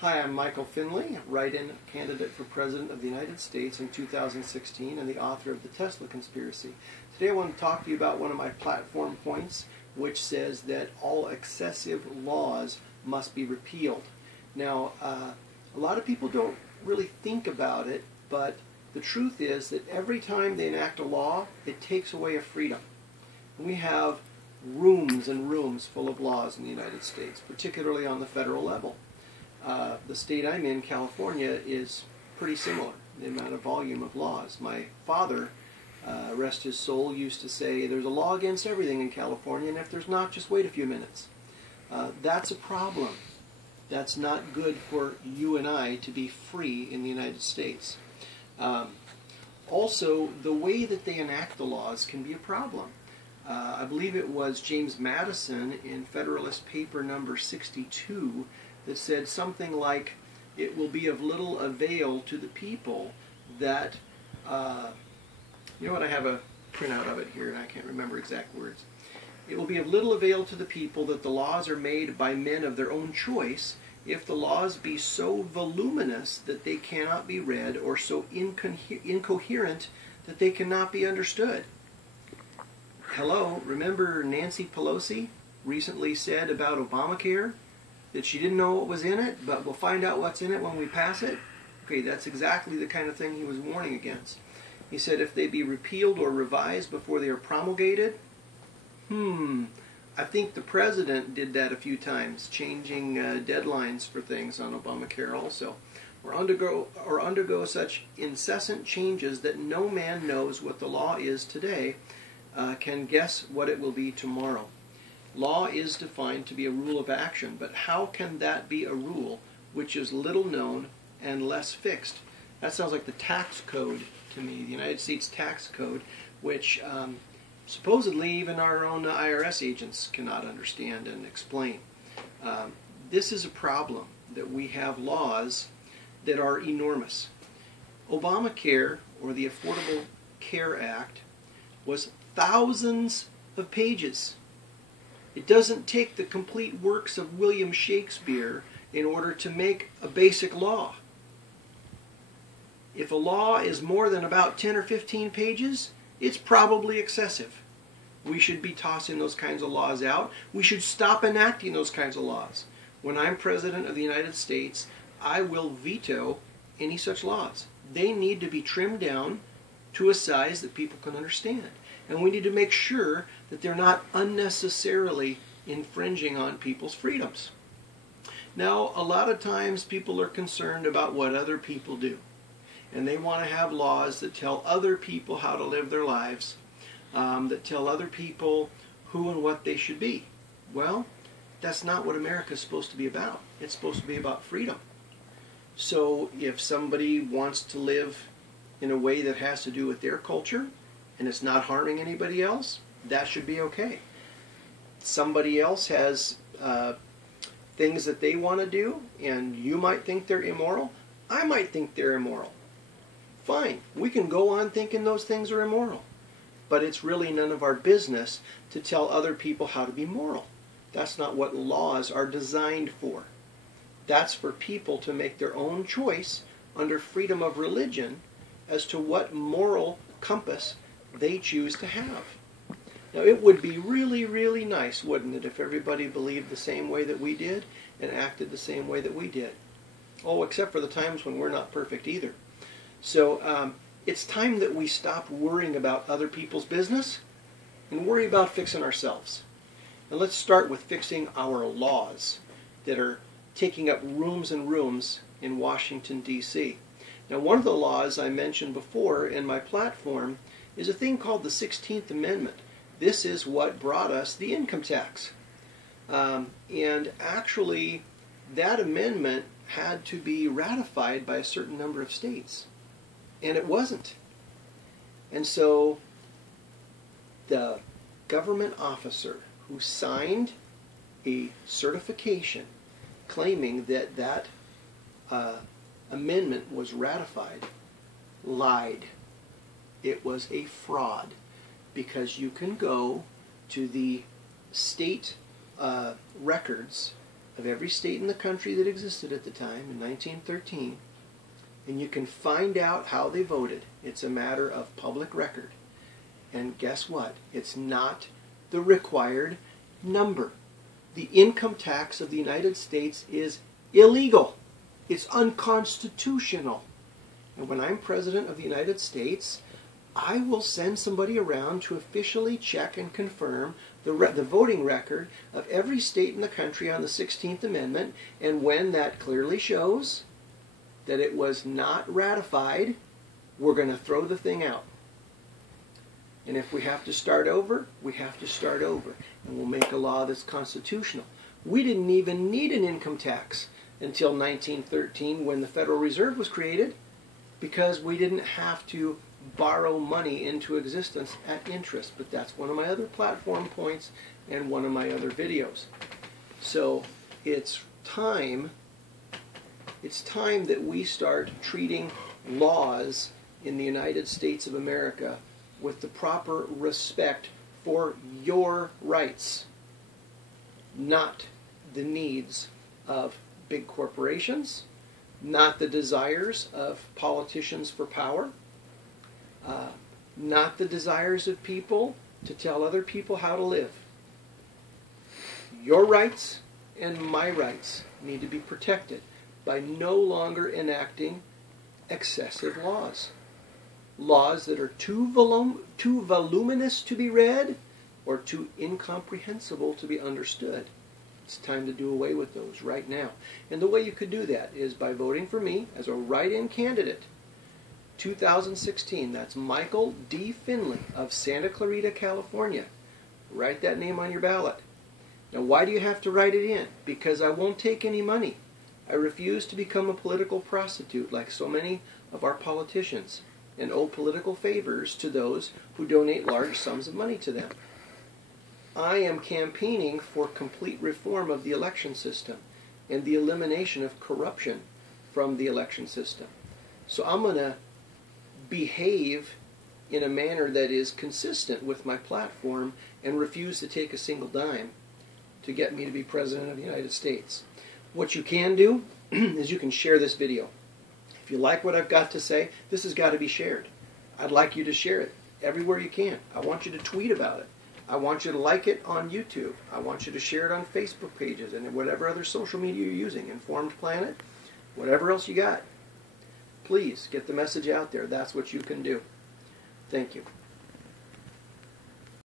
Hi, I'm Michael Finley, write-in candidate for President of the United States in 2016 and the author of The Tesla Conspiracy. Today I want to talk to you about one of my platform points, which says that all excessive laws must be repealed. Now, a lot of people don't really think about it, but the truth is that every time they enact a law, it takes away a freedom. We have rooms and rooms full of laws in the United States, particularly on the federal level. The state I'm in, California, is pretty similar, the amount of volume of laws. My father, rest his soul, used to say, there's a law against everything in California, and if there's not, just wait a few minutes. That's a problem. That's not good for you and I to be free in the United States. Also, the way that they enact the laws can be a problem. I believe it was James Madison in Federalist Paper number 62 that said something like, it will be of little avail to the people that, you know what, I have a printout of it here and I can't remember exact words. It will be of little avail to the people that the laws are made by men of their own choice, if the laws be so voluminous that they cannot be read, or so incoherent that they cannot be understood. Hello, remember Nancy Pelosi recently said about Obamacare that she didn't know what was in it, but we'll find out what's in it when we pass it? Okay, that's exactly the kind of thing he was warning against. He said if they be repealed or revised before they are promulgated, I think the president did that a few times, changing deadlines for things on Obamacare also, or undergo such incessant changes that no man knows what the law is today, can guess what it will be tomorrow. Law is defined to be a rule of action, but how can that be a rule which is little known and less fixed? That sounds like the tax code to me, the United States tax code, which supposedly even our own IRS agents cannot understand and explain. This is a problem, that we have laws that are enormous. Obamacare, or the Affordable Care Act, was thousands of pages. It doesn't take the complete works of William Shakespeare in order to make a basic law. If a law is more than about 10 or 15 pages, it's probably excessive. We should be tossing those kinds of laws out. We should stop enacting those kinds of laws. When I'm President of the United States, I will veto any such laws. They need to be trimmed down to a size that people can understand. And we need to make sure that they're not unnecessarily infringing on people's freedoms. Now, a lot of times people are concerned about what other people do. And they want to have laws that tell other people how to live their lives, that tell other people who and what they should be. Well, that's not what America is supposed to be about. It's supposed to be about freedom. So if somebody wants to live in a way that has to do with their culture, and it's not harming anybody else, that should be okay. Somebody else has things that they want to do, and you might think they're immoral. I might think they're immoral. Fine, we can go on thinking those things are immoral. But it's really none of our business to tell other people how to be moral. That's not what laws are designed for. That's for people to make their own choice under freedom of religion as to what moral compass they choose to have. Now, it would be really, really nice, wouldn't it, if everybody believed the same way that we did and acted the same way that we did. Oh, except for the times when we're not perfect either. So it's time that we stop worrying about other people's business and worry about fixing ourselves. And let's start with fixing our laws that are taking up rooms and rooms in Washington, D.C. Now, one of the laws I mentioned before in my platform is a thing called the 16th Amendment. This is what brought us the income tax. And actually, that amendment had to be ratified by a certain number of states. And it wasn't. And so the government officer who signed a certification claiming that that amendment was ratified lied. It was a fraud, because you can go to the state records of every state in the country that existed at the time in 1913, and you can find out how they voted. It's a matter of public record. And guess what? It's not the required number. The income tax of the United States is illegal. It's unconstitutional. And when I'm President of the United States, I will send somebody around to officially check and confirm the voting record of every state in the country on the 16th Amendment, and when that clearly shows that it was not ratified, we're going to throw the thing out. And if we have to start over, we have to start over. And we'll make a law that's constitutional. We didn't even need an income tax until 1913 when the Federal Reserve was created, because we didn't have to borrow money into existence at interest. But that's one of my other platform points and one of my other videos. So it's time that we start treating laws in the United States of America with the proper respect for your rights, not the needs of big corporations, not the desires of politicians for power, not the desires of people to tell other people how to live. Your rights and my rights need to be protected by no longer enacting excessive laws. Laws that are too voluminous to be read or too incomprehensible to be understood. It's time to do away with those right now. And the way you could do that is by voting for me as a write-in candidate. 2016, that's Michael D. Finley of Santa Clarita, California. Write that name on your ballot. Now, why do you have to write it in? Because I won't take any money. I refuse to become a political prostitute like so many of our politicians and owe political favors to those who donate large sums of money to them. I am campaigning for complete reform of the election system and the elimination of corruption from the election system. So I'm going to behave in a manner that is consistent with my platform and refuse to take a single dime to get me to be President of the United States. What you can do is you can share this video. If you like what I've got to say, this has got to be shared. I'd like you to share it everywhere you can. I want you to tweet about it. I want you to like it on YouTube. I want you to share it on Facebook pages and whatever other social media you're using, Informed Planet, whatever else you got. Please get the message out there. That's what you can do. Thank you.